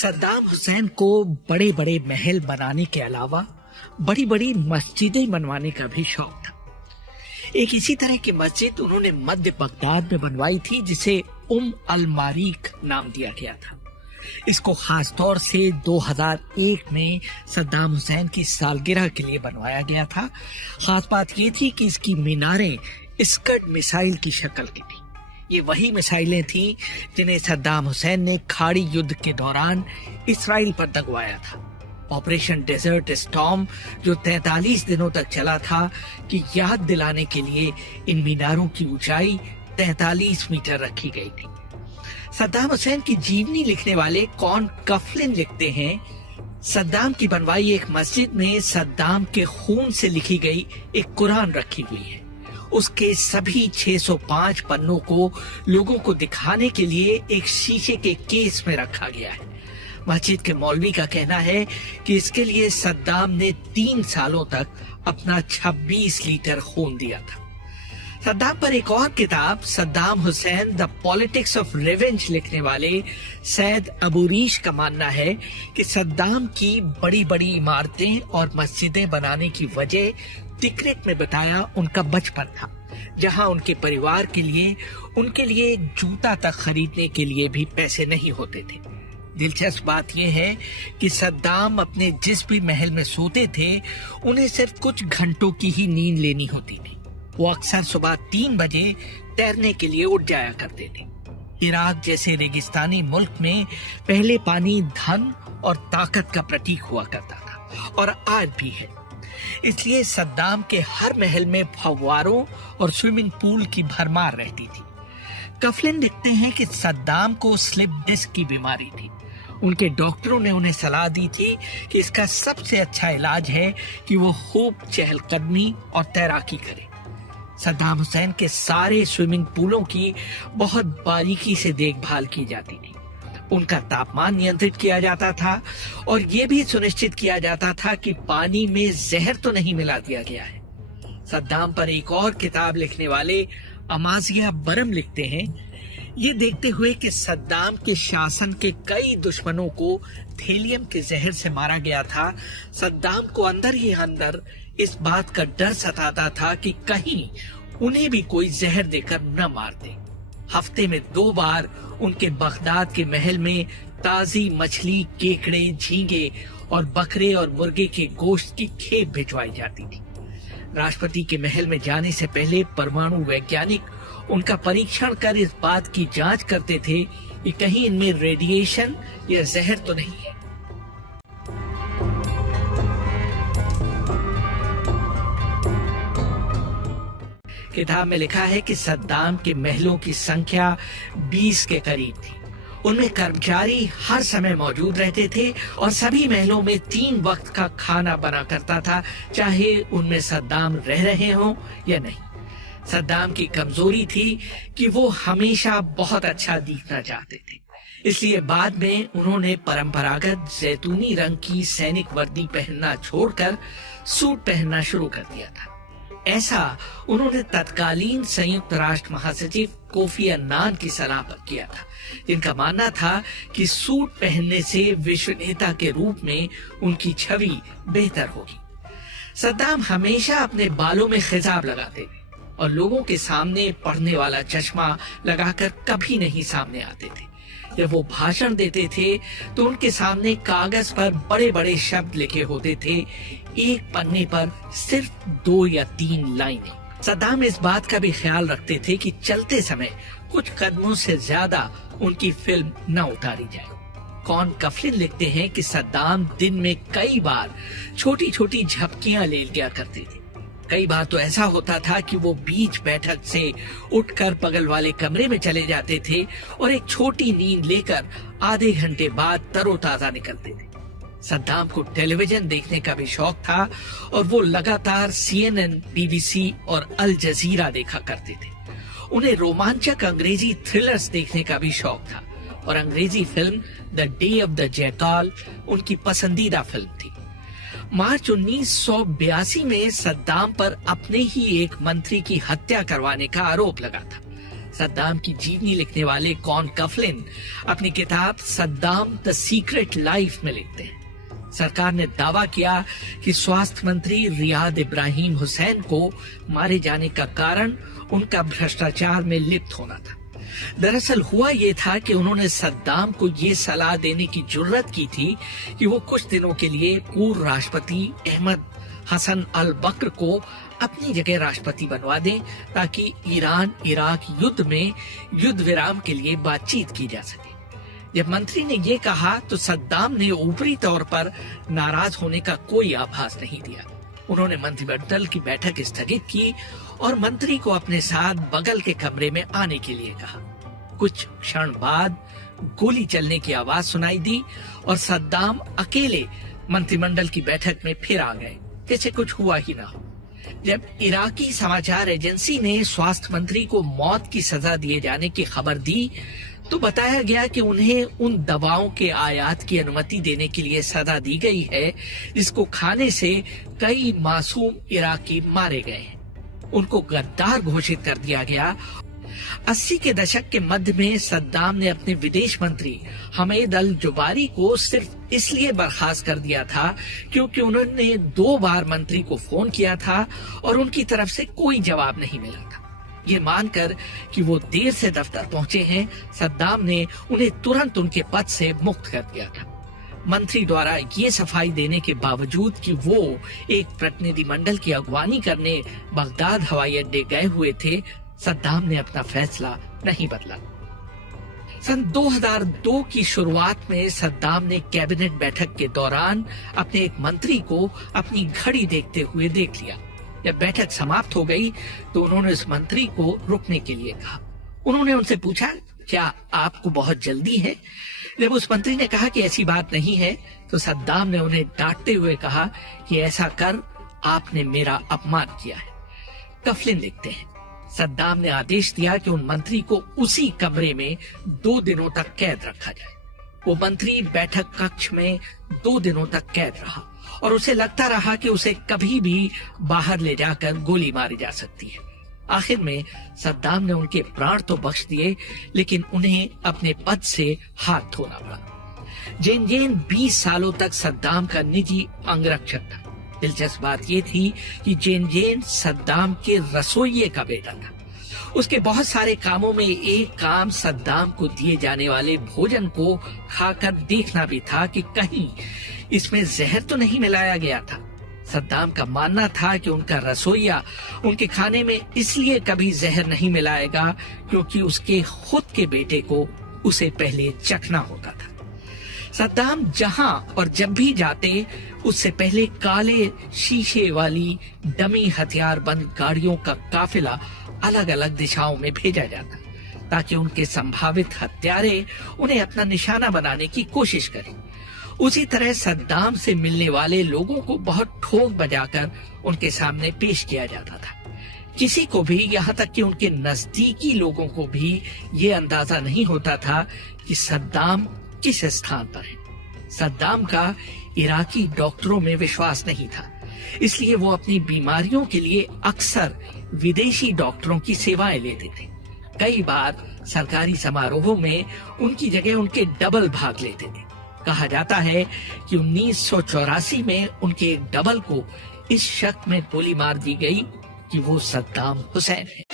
सद्दाम हुसैन को बड़े बड़े महल बनाने के अलावा बड़ी बड़ी मस्जिदें बनवाने का भी शौक था। एक इसी तरह की मस्जिद उन्होंने मध्य बगदाद में बनवाई थी, जिसे अल मारीख नाम दिया गया था। इसको खास तौर से 2001 में सद्दाम हुसैन की सालगिरह के लिए बनवाया गया था। खास बात यह थी कि इसकी मीनारें स्कड मिसाइल की शक्ल की थी। ये वही मिसाइलें थीं जिन्हें सद्दाम हुसैन ने खाड़ी युद्ध के दौरान इसराइल पर दगवाया था। ऑपरेशन डेजर्ट स्टॉर्म, जो 43 दिनों तक चला था, की याद दिलाने के लिए इन मीनारों की ऊंचाई 43 मीटर रखी गई थी। सद्दाम हुसैन की जीवनी लिखने वाले कॉन कफलिन लिखते हैं, सद्दाम की बनवाई एक मस्जिद में सद्दाम के खून से लिखी गई एक कुरान रखी हुई है। उसके सभी 605 पन्नों को लोगों को दिखाने के लिए एक शीशे के केस में रखा गया है। मस्जिद के मौलवी का कहना है कि इसके लिए सद्दाम ने 3 सालों तक अपना 26 लीटर खून दिया था। सद्दाम पर एक और किताब, Saddam Hussain the politics of revenge, लिखने वाले सैयद अबूरीश का मानना है कि सद्दाम की बड़ी बड़ी इमारतें और मस्जिदें बनाने की वजह तिकरित में बताया उनका बचपन था, जहां उनके परिवार के लिए उनके लिए एक जूता तक खरीदने के लिए भी पैसे नहीं होते थे। दिलचस्प बात यह है कि सद्दाम अपने जिस भी महल में सोते थे, उन्हें सिर्फ कुछ घंटों की ही नींद लेनी होती थी। वो अक्सर सुबह 3 बजे तैरने के लिए उठ जाया करते थे। इराक जैसे रेगिस्तानी मुल्क में पहले पानी धन और ताकत का प्रतीक हुआ करता था, और आज भी है। इसलिए सद्दाम के हर महल में फव्वारों और स्विमिंग पूल की भरमार रहती थी। कफलिन लिखते हैं कि सद्दाम को स्लिप डिस्क की बीमारी थी। उनके डॉक्टरों ने उन्हें सलाह दी थी कि इसका सबसे अच्छा इलाज है कि वो खूब चहलकदमी और तैराकी करे। सद्दाम हुसैन के सारे स्विमिंग पूलों की बहुत बारीकी से देखभाल की जाती थी। उनका तापमान नियंत्रित किया जाता था और ये भी सुनिश्चित किया जाता था कि पानी में जहर तो नहीं मिला दिया गया है। सद्दाम पर एक और किताब लिखने वाले अमाजिया बरम लिखते हैं, ये देखते हुए कि सद्दाम के शासन के कई दुश्मनों को थेलियम के जहर से मारा गया था, सद्दाम को अंदर ही अंदर इस बात का डर सताता था कि कहीं उन्हें भी कोई जहर देकर न मार दे। हफ्ते में 2 बार उनके बगदाद के महल में ताजी मछली, केकड़े, झींगे और बकरे और मुर्गे के गोश्त की खेप भिजवाई जाती थी। राष्ट्रपति के महल में जाने से पहले परमाणु वैज्ञानिक उनका परीक्षण कर इस बात की जांच करते थे कि कहीं इनमें रेडिएशन या जहर तो नहीं है। किताब में लिखा है कि सद्दाम के महलों की संख्या 20 के करीब थी। उनमें कर्मचारी हर समय मौजूद रहते थे और सभी महलों में 3 वक्त का खाना बना करता था, चाहे उनमें सद्दाम रह रहे हों या नहीं। सद्दाम की कमजोरी थी कि वो हमेशा बहुत अच्छा दिखना चाहते थे, इसलिए बाद में उन्होंने परंपरागत जैतूनी रंग की सैनिक वर्दी पहनना छोड़कर सूट पहनना शुरू कर दिया था। ऐसा उन्होंने तत्कालीन संयुक्त राष्ट्र महासचिव कोफी अन्नान की सलाह पर किया था, जिनका मानना था कि सूट पहनने से विश्व नेता के रूप में उनकी छवि बेहतर होगी। सद्दाम हमेशा अपने बालों में खिजाब लगाते थे और लोगों के सामने पढ़ने वाला चश्मा लगाकर कभी नहीं सामने आते थे। जब वो भाषण देते थे तो उनके सामने कागज पर बड़े बड़े शब्द लिखे होते थे, एक पन्ने पर सिर्फ 2 या 3 लाइनें। सद्दाम इस बात का भी ख्याल रखते थे कि चलते समय कुछ कदमों से ज्यादा उनकी फिल्म न उतारी जाए। कॉन कफलिन लिखते हैं कि सद्दाम दिन में कई बार छोटी छोटी झपकियां ले लिया करते थे। कई बार तो ऐसा होता था कि वो बीच बैठक से उठकर बगल वाले कमरे में चले जाते थे और एक छोटी नींद लेकर आधे घंटे बाद तरोताजा निकलते थे। सद्दाम को टेलीविजन देखने का भी शौक था और वो लगातार CNN, BBC और अल जजीरा देखा करते थे। उन्हें रोमांचक अंग्रेजी थ्रिलर्स देखने का भी शौक था और अंग्रेजी film the day of the jackal उनकी पसंदीदा फिल्म थी। मार्च 1982 में सद्दाम पर अपने ही एक मंत्री की हत्या करवाने का आरोप लगा था। सद्दाम की जीवनी लिखने वाले कॉन कफलिन अपनी किताब सद्दाम द सीक्रेट लाइफ में लिखते हैं, सरकार ने दावा किया कि स्वास्थ्य मंत्री रियाद इब्राहिम हुसैन को मारे जाने का कारण उनका भ्रष्टाचार में लिप्त होना था। दरअसल हुआ ये था कि उन्होंने सद्दाम को ये सलाह देने की जुर्रत की थी कि वो कुछ दिनों के लिए पूर्व राष्ट्रपति अहमद हसन अल बकर को अपनी जगह राष्ट्रपति बनवा दें ताकि ईरान इराक युद्ध में युद्ध विराम के लिए बातचीत की जा सके। जब मंत्री ने ये कहा तो सद्दाम ने ऊपरी तौर पर नाराज होने का कोई आभास नहीं दिया। उन्होंने मंत्रिमंडल की बैठक स्थगित की और मंत्री को अपने साथ बगल के कमरे में आने के लिए कहा। कुछ क्षण बाद गोली चलने की आवाज सुनाई दी और सद्दाम अकेले मंत्रिमंडल की बैठक में फिर आ गए, जैसे कुछ हुआ ही ना हो। जब इराकी समाचार एजेंसी ने स्वास्थ्य मंत्री को मौत की सजा दिए जाने की खबर दी तो बताया गया कि उन्हें उन दवाओं के आयात की अनुमति देने के लिए सजा दी गई है जिसको खाने से कई मासूम इराकी मारे गए हैं। उनको गद्दार घोषित कर दिया गया। 80 के दशक के मध्य में सद्दाम ने अपने विदेश मंत्री हमीद अल जुबारी को सिर्फ इसलिए बर्खास्त कर दिया था क्योंकि उन्होंने 2 बार मंत्री को फोन किया था और उनकी तरफ से कोई जवाब नहीं मिला था। ये मानकर कि वो देर से दफ्तर पहुंचे हैं, सद्दाम ने उन्हें तुरंत उनके पद से मुक्त कर दिया था। मंत्री द्वारा ये सफाई देने के बावजूद कि वो एक प्रतिनिधिमंडल की अगवानी करने बगदाद हवाई अड्डे गए हुए थे, सद्दाम ने अपना फैसला नहीं बदला। सन 2002 की शुरुआत में सद्दाम ने कैबिनेट बैठक के दौरान अपने एक मंत्री को अपनी घड़ी देखते हुए देख लिया। जब बैठक समाप्त हो गई तो उन्होंने उस मंत्री को रुकने के लिए कहा। उन्होंने उनसे पूछा, क्या आपको बहुत जल्दी है? जब उस मंत्री ने कहा कि ऐसी बात नहीं है तो सद्दाम ने उन्हें डांटते हुए कहा कि ऐसा कर आपने मेरा अपमान किया है। कफलिन लिखते हैं, सद्दाम ने आदेश दिया कि उन मंत्री को उसी कमरे में 2 दिनों तक कैद रखा जाए। वो मंत्री बैठक कक्ष में 2 दिनों तक कैद रहा और उसे लगता रहा कि उसे कभी भी बाहर ले जाकर गोली मारी जा सकती है। आखिर में सद्दाम ने उनके प्राण तो बख्श दिए, लेकिन उन्हें अपने पद से हाथ धोना पड़ा। जेनजेन 20 सालों तक सद्दाम का निजी अंगरक्षक था। दिलचस्प बात यह थी कि जेनजेन सद्दाम के रसोइये का बेटा था। उसके बहुत सारे कामों में एक काम सद्दाम को दिए जाने वाले भोजन को खाकर देखना भी था कि कहीं इसमें जहर तो नहीं मिलाया गया था। सद्दाम का मानना था कि उनका रसोइया उनके खाने में इसलिए कभी जहर नहीं मिलाएगा क्योंकि उसके खुद के बेटे को उसे पहले चखना होता था। सद्दाम जहां और जब भी जाते उससे पहले काले शीशे वाली डमी हथियार बंद गाड़ियों का काफिला अलग अलग दिशाओं में भेजा जाता ताकि उनके संभावित हत्यारे उन्हें अपना निशाना बनाने की कोशिश करें। उसी तरह सद्दाम से मिलने वाले लोगों को बहुत ठोक बजाकर उनके सामने पेश किया जाता था। किसी को भी, यहाँ तक कि उनके नजदीकी लोगों को भी ये अंदाजा नहीं होता था कि सद्दाम किस स्थान पर है। सद्दाम का इराकी डॉक्टरों में विश्वास नहीं था, इसलिए वो अपनी बीमारियों के लिए अक्सर विदेशी डॉक्टरों की सेवाएं लेते थे। कई बार सरकारी समारोहों में उनकी जगह उनके डबल भाग लेते थे। कहा जाता है कि 1984 में उनके एक डबल को इस शक में गोली मार दी गई कि वो सद्दाम हुसैन है।